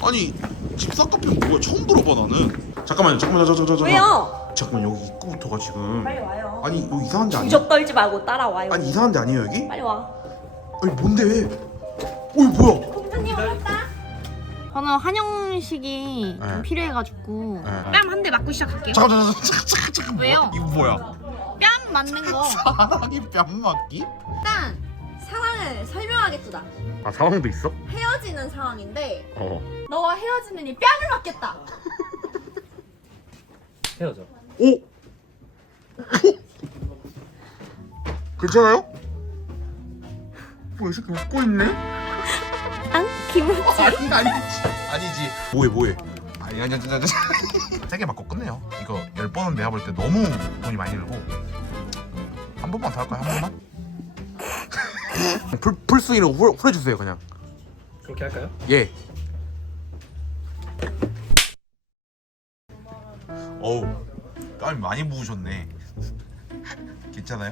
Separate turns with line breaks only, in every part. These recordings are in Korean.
아니 집사카페는 뭐야? 처음 들어봐 나는. 잠깐만요. 잠깐만.
왜요?
잠깐만 여기 입구부터가 지금.
빨리 와요.
아니 여기 이상한 데 아니야?
주접 떨지 말고 따라와요.
아니 이상한 데 아니에요 여기?
빨리 와.
아니 뭔데? 어이 뭐야?
공주님 왔다.
저는 한영식이
네.
좀 필요해가지고
네.
뺨 한 대 맞고 시작할게요.
잠깐.
왜요?
이거 뭐야?
뺨 맞는 거.
사랑이 뺨 맞기?
일단 상황을 설명하겠다.
아 상황도 있어?
헤어지는 상황인데
어.
너와 헤어지는 이 뺨을 맞겠다.
헤어져.
오. 괜찮아요? 뭐야 이 새끼 웃고 있네?
앙 김우지.
아니지. 뭐해? 아니. 세게 맞고 끝내요. 이거 10번은 내가 볼 때 너무 돈이 많이 들고 한 번만 더 할까요? 한 번만? 풀스윙으로 훌해주세요 그냥.
그렇게 할까요?
예. 어우 땀이 많이 부으셨네. 괜찮아요?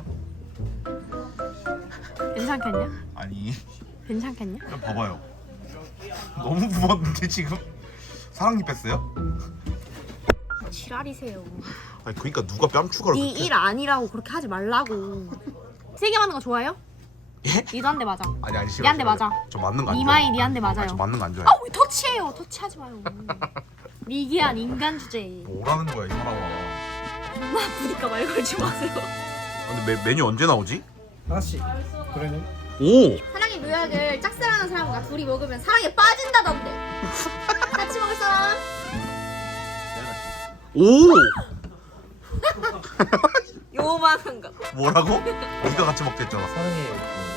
괜찮겠냐?
아니
괜찮겠냐?
그냥 봐봐요. 너무 부었는데 지금 사랑니 뺐어요?
지랄이세요.
아니 그러니까 누가 뺨 추가를
네 일 아니라고 그렇게 하지 말라고. 세게 맞는 거 좋아해요?
예?
니도 한 대 맞아.
아니 싫어.
니한테 맞아.
저 맞는 거 안 좋아해요.
니마이 니한테 맞아요.
저 맞는 거 안 좋아해요.
아 왜 터치해요? 터치하지 마요. 미개한 인간 주제.
뭐라는 거야 이 사람아.
엄마 아프니까 말 걸지 마세요.
근데 메뉴 언제 나오지?
하나씩. 그러면
오!
사랑의 묘약을 짝사랑하는 사람과 둘이 먹으면 사랑에 빠진다던데. 같이 먹을 사람?
오!
요만한 거.
뭐라고? 네가 같이 먹겠잖아.
사랑해.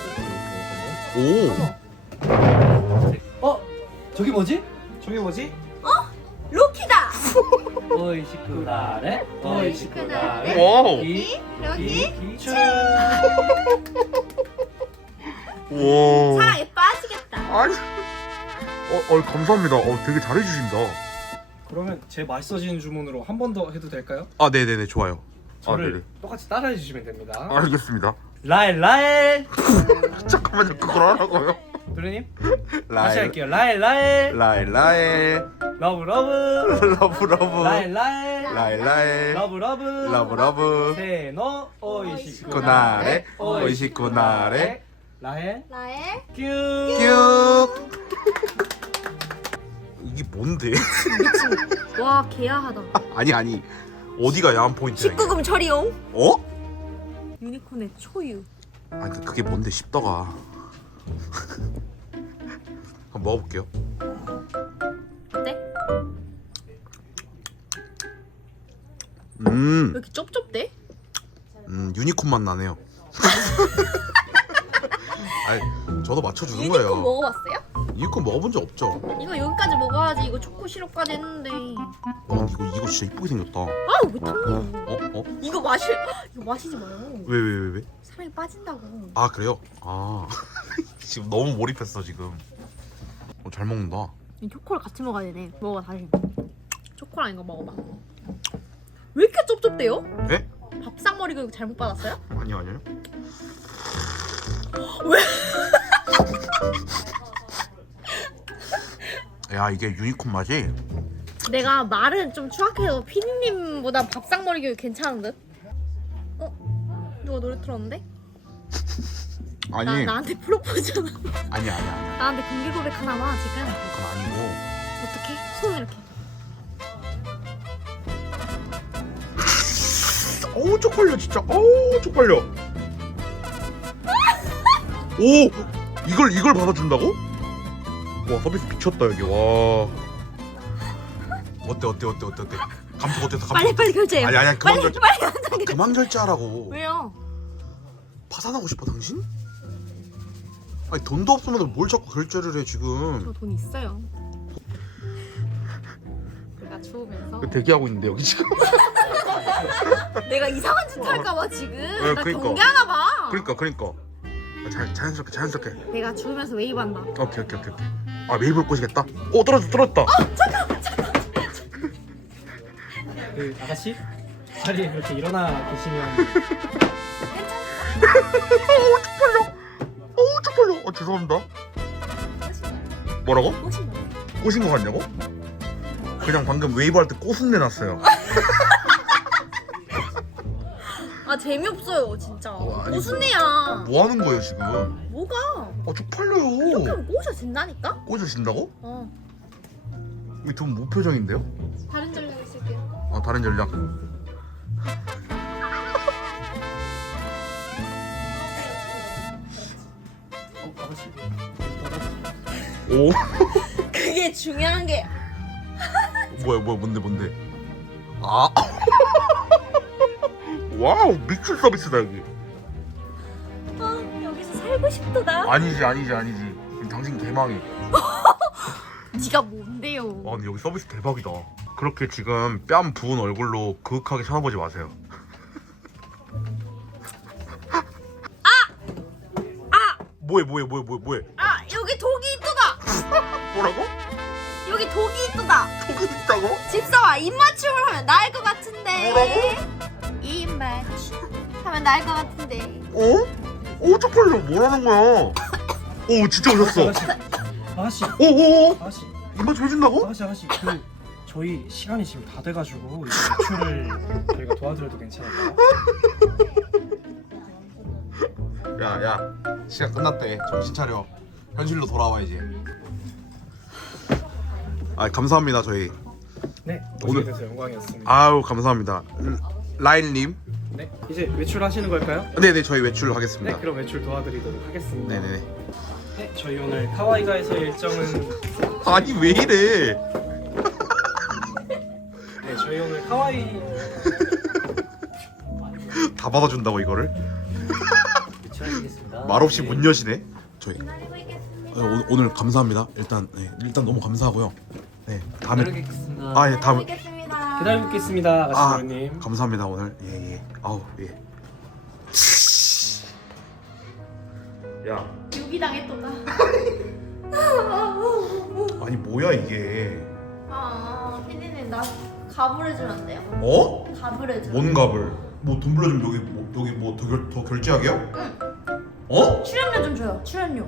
오!
저기 뭐지? 저기 뭐지?
로키다.
어이 시크나래. 어이 시크나래.
와우!
여기
춤.
와.
사랑에 빠지겠다.
아니. 감사합니다. 되게 잘해주신다.
그러면 제 맛있어지는 주문으로 한 번 더 해도 될까요?
아, 네네네, 좋아요.
저를 똑같이 따라해 주시면 됩니다.
알겠습니다.
라엘.
잠깐만요, 그걸 하라고요?
도련님 다시 할게요. 라엘.
라엘.
러브.
러브.
라엘.
라엘.
러브. 세노
오이시쿠나레. 오이시쿠나레.
라엘.
나의
뀨.
큐. 이게 뭔데?
와 개야하다.
아니. 어디가 야한 포인트야? 이게?
19금 처리용.
어?
유니콘의 초유.
아니 그게 뭔데 씹다가. 한번 먹어볼게요.
어때?
왜 이렇게 쩝쩝대?
유니콘 맛 나네요. 아니 저도 맞춰주는
유니콘
거예요.
먹어봤어요?
유니콘 먹어본 적 없죠?
이거 여기까지 먹어야지. 이거 초코 시럽까지 했는데.
이거 진짜 이쁘게 생겼다.
아우 왜 탐내?
어?
이거 마시지 마요.
왜?
사랑이 빠진다고.
아 그래요? 아 지금 너무 몰입했어 지금. 잘 먹는다.
이 초코를 같이 먹어야 되네. 먹어 다시.
초코랑 이거 먹어봐. 왜 이렇게 쩝쩝대요?
네?
밥상머리 교육 잘못 받았어요?
아니요.
왜?
야 이게 유니콘 맛이.
내가 말은 좀 추악해서 피디님보다 밥상머리 교육 괜찮은 듯? 누가 노래 틀었는데?
아니
나한테 프로포즈하나?
아니야.
나한테 공개 고백 하나만 지금.
그건 아니고.
어떻게? 손 이렇게.
어우 쪽팔려 진짜. 어우 쪽팔려. 오 이걸 받아준다고? 와 서비스 미쳤다 여기. 와 어때? 감독 어땠어?
빨리 결제해요.
아니 그만 결제.
빨리
그만 결제하라고.
왜요?
파산하고 싶어 당신? 아니 돈도 없으면 뭘 자꾸 결제를 해 지금.
저 돈 있어요. 내가 주우면서.
대기하고 있는데 여기 지금.
내가 이상한 짓 할까봐 지금 나
그러니까.
경계하나봐.
그러니까. 자연스럽게.
내가 주우면서 웨이브한다.
오케이. 아 웨이브를 꼬시겠다. 오 떨어졌다.
그 아가씨 자리에 그렇게 일어나 계시면
어우 쪽팔려. 죄송합니다. 뭐라고?
멋있네.
꼬신 거 같냐고? 그냥 방금 웨이브 할 때 꼬순내 났어요.
아 재미없어요 진짜.
아니,
무슨 애야?
뭐 하는 거예요 지금?
뭐가?
쪽팔려요.
이렇게 하면 꼬셔진다니까?
꼬셔진다고?
어.
이 돈 무표정인데요?
다른 전략 있을게요.
아 다른 전략.
아가씨.
오
그게 중요한 게
뭐야 뭔데? 아 와우 미친 서비스다 여기.
여기서 살고 싶다.
아니지. 그럼 당신 개망해.
네가 뭔데요?
아 근데 여기 서비스 대박이다. 그렇게 지금 뺨 부은 얼굴로 그윽하게 쳐다보지 마세요. 뭐해?
아 여기 독이 있도다.
뭐라고?
여기 독이 있도다.
독이 있다고?
집사와 입맞춤을 하면 나을 것 같은데.
뭐라고?
입맞춤 하면 나을 것 같은데.
어? 쪽팔려 뭐라는 거야? 오 진짜 오셨어.
아가씨.
오
아가씨.
입맛 좀 해준다고?
아가씨. 그 저희 시간이 지금 다 돼가지고 이제 외출을 저희가 도와드려도 괜찮을까요?
야 시간 끝났대. 정신 차려. 현실로 돌아와 이제. 아 감사합니다 저희.
네.
오늘-
오늘 돼서 영광이었습니다.
아유 감사합니다. 라인님.
네. 이제 외출하시는 걸까요?
네네 저희 외출
네.
하겠습니다.
그럼 외출 도와드리도록 하겠습니다.
네네네.
네. 저희 오늘 카와이가에서의 일정은
아니 왜 이래?
네. 저희 오늘 카와이
다 받아준다고 이거를?
외출하시겠습니다.
말없이 문 여시네 저희.
기다리고 있겠습니다.
오늘 감사합니다. 일단 너무 감사하고요. 네 다음에
기다리겠습니다.
아예 다음
있겠습니다.
기다리고 있겠습니다, 아가씨 님.
감사합니다 오늘. 예. 아우 예. 야
유기당했도다.
아니 뭐야 이게?
피디님 나 가불해주면 안 돼요?
어?
가불해줘.
뭔 값을? 뭐 돈 불러주면 여기 뭐 더 결제하게요?
응.
어?
출연료 좀 줘요. 출연료.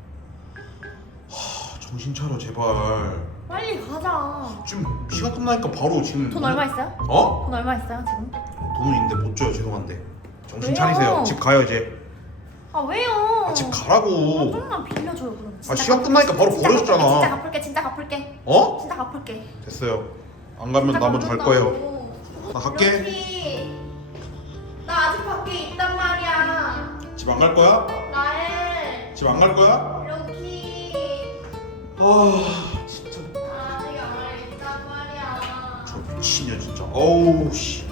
정신 차려 제발.
빨리 가자.
지금 시간 끝나니까 바로 지금.
돈 얼마 있어요?
어?
돈 얼마 있어요 지금?
돈은 있는데 못 줘요 죄송한데. 정신
왜요?
차리세요. 집 가요 이제.
아 왜요?
집 가라고.
좀만 빌려줘요 그럼.
시간 끝나니까 바로
진짜
버려줬잖아.
갚을게, 진짜 갚을게. 진짜 갚을게.
어?
진짜 갚을게.
됐어요. 안 가면 나 먼저 갈 거예요. 나 갈게.
여기. 나 아직 밖에 있단 말이야.
집 안 갈 거야?
나엘.
집 안 갈 거야?
여기.
아 진짜
아직 안 있단 말이야.
저 미친년 진짜. 어우 씨.